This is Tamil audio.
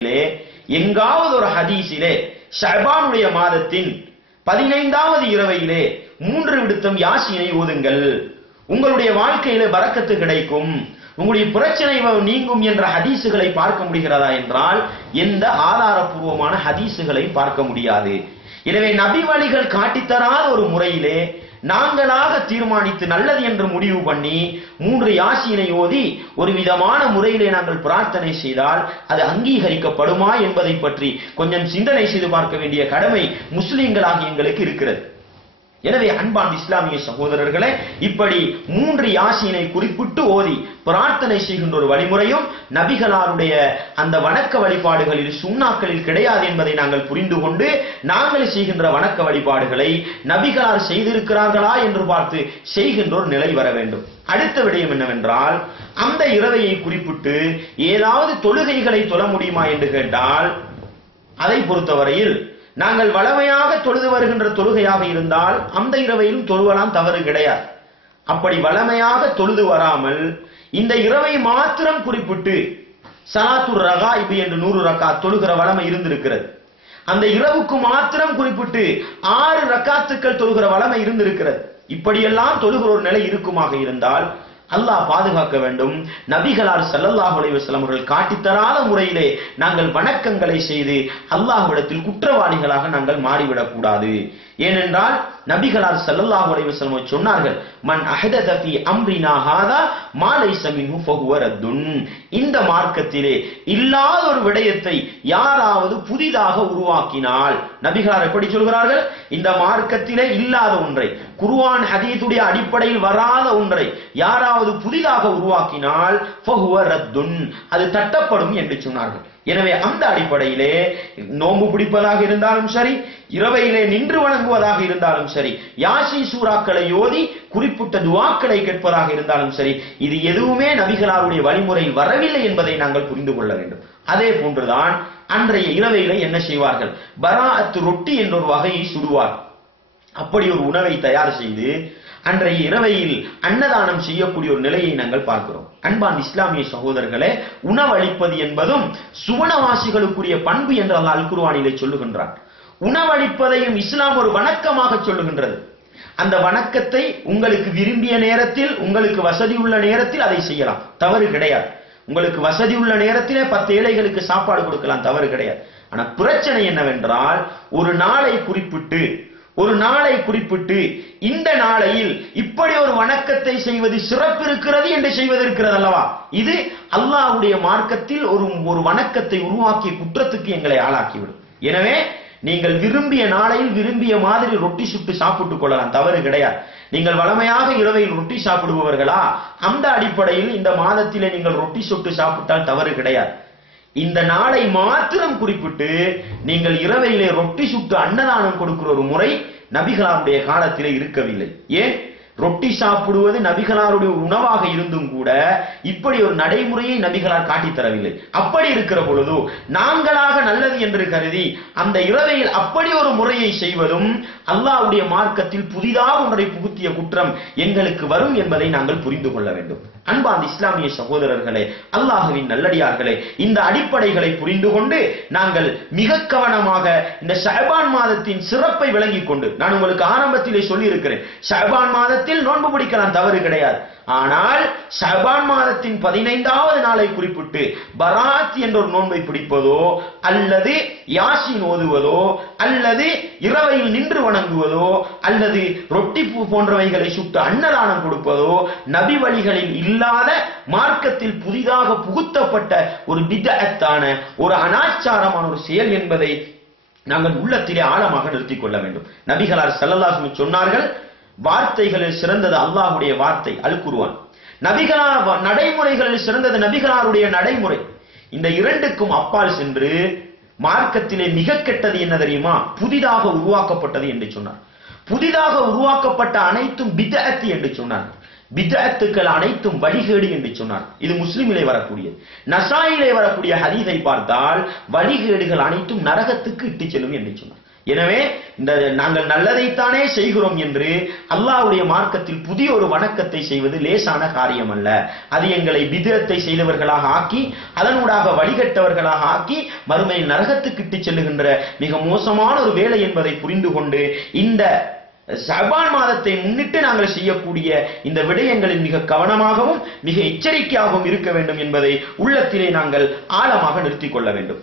எங்காவது ஒரு ஹதீஸிலே ஷஅபானுடைய மாதத்தின் 15வது இரவையிலே 3 விடுத்தம் யாசீனை ஓதுங்கள், உங்களுடைய வாழ்க்கையிலே பரக்கத்து கிடைக்கும், உங்களுடைய பிரச்சனை நீங்கும் என்ற ஹதீசுகளை பார்க்க முடிகிறதா என்றால் எந்த ஆதாரபூர்வமான ஹதீசுகளை பார்க்க முடியாது. எனவே நபி வழிகள் காட்டித்தராத ஒரு முறையிலே நாங்களாக தீர்மானித்து நல்லது என்று முடிவு பண்ணி 3 யாசீனை ஓதி ஒரு விதமான முறையிலே நாங்கள் பிரார்த்தனை செய்தால் அது அங்கீகரிக்கப்படுமா என்பதை பற்றி கொஞ்சம் சிந்தனை செய்து பார்க்க வேண்டிய கடமை முஸ்லிம்களாகிய எங்களுக்கு இருக்கிறது. எனவே அன்பான இஸ்லாமிய சகோதரர்களே, இப்படி 3 யாசீனை குறிப்பிட்டு ஓதி பிரார்த்தனை செய்கின்ற ஒரு வழிமுறையும் நபிகளாருடைய அந்த வணக்க வழிபாடுகளில் சுன்னாக்களில் கிடையாது என்பதை நாங்கள் புரிந்து கொண்டு நாங்கள் செய்கின்ற வணக்க வழிபாடுகளை நபிகளார் செய்திருக்கிறார்களா என்று பார்த்து செய்கின்ற ஒரு நிலை வர வேண்டும். அடுத்த விடயம் என்னவென்றால், அந்த இரவையை குறிப்பிட்டு ஏதாவது தொழுகைகளை தொழ முடியுமா என்று கேட்டால் அதை பொறுத்தவரையில் நாங்கள் வளமையாக தொழுது வருகின்ற தொழுகையாக இருந்தால் அந்த இரவையிலும் தொழுவலாம், தவறு கிடையாது. அப்படி வளமையாக தொழுது வராமல் இந்த இரவை மாத்திரம் குறிப்பிட்டு ஸலாத்துர் ரகாயிப் என்று 100 ரக்காத் தொழுகிற வளமை இருந்திருக்கிறது. அந்த இரவுக்கு மாத்திரம் குறிப்பிட்டு 6 ரக்காத்துக்கள் தொழுகிற வளமை இருந்திருக்கிறது. இப்படியெல்லாம் தொழுகிற ஒரு நிலை இருக்குமாக இருந்தால் அல்லாஹ் பாதுகாக்க வேண்டும். நபிகளார் ஸல்லல்லாஹு அலைஹி வஸல்லம் அவர்கள் காட்டித்தராத முறையிலே நாங்கள் வணக்கங்களை செய்து அல்லாஹ்விடத்தில் குற்றவாளிகளாக நாங்கள் மாறிவிடக் கூடாது. ஏனென்றால் நபிகளார் ஸல்லல்லாஹு அலைஹி வஸல்லம் சொன்னார்கள், மன் அஹதத ஃபீ அம்ரினா ஹாதா மா லைஸ மின்ஹு ஃபஹுவ ரத்துன். இந்த மார்க்கத்திலே இல்லாத ஒரு விடயத்தை யாராவது புதிதாக உருவாக்கினால், நபிகளார் எப்படி சொல்கிறார்கள், இந்த மார்க்கத்திலே இல்லாத ஒன்றை, குர்ஆன் ஹதீஸுடைய அடிப்படையில் வராத ஒன்றை யாராவது புதிதாக உருவாக்கினால் ஃபஹுவ ரத்துன், அது தட்டப்படும் என்று சொன்னார்கள். எனவே அந்த அடிப்படையிலே நோன்பு பிடிப்பதாக இருந்தாலும் சரி, இரவையிலே நின்று வணங்குவதாக இருந்தாலும் சரி, யாசீன் சூறாக்களை ஓதி குறிப்பிட்ட துஆக்களை கேட்பதாக இருந்தாலும் சரி, இது எதுவுமே நபிகளாருடைய வழிமுறையில் வரவில்லை என்பதை நாங்கள் புரிந்து கொள்ள வேண்டும். அதே போன்றுதான் அன்றைய இரவையிலே என்ன செய்வார்கள், பராஅத் ரொட்டி என்ற ஒரு வகையை சுடுவார். அப்படி ஒரு உணவை தயார் செய்து அன்றைய இரவையில் அன்னதானம் செய்யக்கூடிய ஒரு நிலையை நாங்கள் பார்க்கிறோம். அன்பான் இஸ்லாமிய சகோதரர்களே, உணவளிப்பது என்பதும் சுவனவாசிகளுக்குரிய பண்பு என்று அல்லாஹ் அல் குர்ஆனிலே சொல்லுகின்றான். உணவளிப்பதையும் இஸ்லாம் ஒரு வணக்கமாக சொல்லுகின்றது. அந்த வணக்கத்தை உங்களுக்கு விரும்பிய நேரத்தில், உங்களுக்கு வசதி உள்ள நேரத்தில் அதை செய்யலாம், தவறு கிடையாது. உங்களுக்கு வசதி உள்ள நேரத்திலே 10 ஏழைகளுக்கு சாப்பாடு கொடுக்கலாம், தவறு கிடையாது. ஆனா பிரச்சனை என்னவென்றால், ஒரு நாளை குறிப்பிட்டு இந்த நாளையில் இப்படி ஒரு வணக்கத்தை செய்வது சிறப்பு இருக்கிறது என்று செய்வது இருக்கிறது அல்லவா, இது அல்லாஹ்வுடைய மார்க்கத்தில் ஒரு வணக்கத்தை உருவாக்கிய குற்றத்துக்கு எங்களை ஆளாக்கிவிடும். எனவே நீங்கள் விரும்பிய நாளையில் விரும்பிய மாதிரி ரொட்டி சுட்டு சாப்பிட்டுக் கொள்ளலாம், தவறு கிடையாது. நீங்கள் வளமையாக இரவையில் ரொட்டி சாப்பிடுபவர்களா, அந்த அடிப்படையில் இந்த மாதத்திலே நீங்கள் ரொட்டி சுட்டு சாப்பிட்டால் தவறு கிடையாது. இந்த நாளை மாத்திரம் குறிப்பிட்டு நீங்கள் இரவையிலே ரொட்டி சுட்டு அன்னதானம் கொடுக்கிற ஒரு முறை நபிகளாருடைய காலத்திலே இருக்கவில்லை. ஏன், ரொட்டி சாப்பிடுவது நபிகளாருடைய உணவாக இருந்தும் கூட இப்படி ஒரு நடைமுறையை நபிகளார் காட்டித் தரவில்லை. அப்படி இருக்கிற பொழுது நாங்களாக நல்லது என்று கருதி அந்த இரவையில் அப்படி ஒரு முறையை செய்வதும் அல்லாஹ்வுடைய மார்க்கத்தில் புதிதாக ஒன்றை புகுத்திய குற்றம் எங்களுக்கு வரும் என்பதை நாங்கள் புரிந்து கொள்ள வேண்டும். அன்பார்ந்த இஸ்லாமிய சகோதரர்களே, அல்லாஹ்வின் நல்லடியார்களே, இந்த அடிப்படைகளை புரிந்து கொண்டு நாங்கள் மிக கவனமாக இந்த ஷஅபான் மாதத்தின் சிறப்பை விளங்கிக் கொண்டு, நான் உங்களுக்கு ஆரம்பத்திலே சொல்லி இருக்கிறேன், ஷஅபான் மாதத்தில் நோன்பு பிடிக்கலாம், தவறு கிடையாது. ஆனால் ஷஅபான் மாதத்தின் 15வது நாளை குறிப்பிட்டு பராத் என்ற ஒரு நோன்பை பிடிப்பதோ அல்லது யாசீன் ஓதுவதோ அல்லது இரவையில் நின்று வணங்குவதோ அல்லது ரொட்டி போன்றவைகளை சுட்டு அன்னதானம் கொடுப்பதோ நபி வழிகளில் இல்லாத மார்க்கத்தில் புதிதாக புகுத்தப்பட்ட ஒரு பித்அத்தான ஒரு அனாச்சாரமான ஒரு செயல் என்பதை நாங்கள் உள்ளத்திலே ஆழமாக நிறுத்திக் கொள்ள வேண்டும். நபிகளார் ஸல்லல்லாஹு அலைஹி வஸல்லம் சொன்னார்கள், வார்த்தைகளில் சிறந்தது அல்லாஹ்வுடைய வார்த்தை அல் குர்ஆன், நபிகளார் நடைமுறைகளில் சிறந்தது நபிகளாருடைய நடைமுறை. இந்த இரண்டுக்கும் அப்பால் சென்று மார்க்கத்திலே மிக கெட்டது என்ன தெரியுமா, புதிதாக உருவாக்கப்பட்டது என்று சொன்னார். புதிதாக உருவாக்கப்பட்ட அனைத்தும் பித்அத் என்று சொன்னார். பித்அத்துக்கள் அனைத்தும் வழிகேடு என்று சொன்னார். இது முஸ்லிமிலே வரக்கூடிய, நசாயிலே வரக்கூடிய ஹதீஸை பார்த்தால் வழிகேடுகள் அனைத்தும் நரகத்துக்கு இட்டு செல்லும் என்று சொன்னார். எனவே இந்த நாங்கள் நல்லதைத்தானே செய்கிறோம் என்று அல்லாஹ்வுடைய மார்க்கத்தில் புதிய ஒரு வணக்கத்தை செய்வது லேசான காரியம் அல்ல. அது எங்களை பித்அத்தை செய்தவர்களாக ஆக்கி அதனூடாக வழிகட்டவர்களாக ஆக்கி மறுமை நரகத்துக்கு செல்லுகின்ற மிக மோசமான ஒரு வேலை என்பதை புரிந்து கொண்டு இந்த ஷஅபான் மாதத்தை முன்னிட்டு நாங்கள் செய்யக்கூடிய இந்த விடயங்களில் மிக கவனமாகவும் மிக எச்சரிக்கையாகவும் இருக்க வேண்டும் என்பதை உள்ளத்திலே நாங்கள் ஆழமாக நிறுத்திக் கொள்ள வேண்டும்.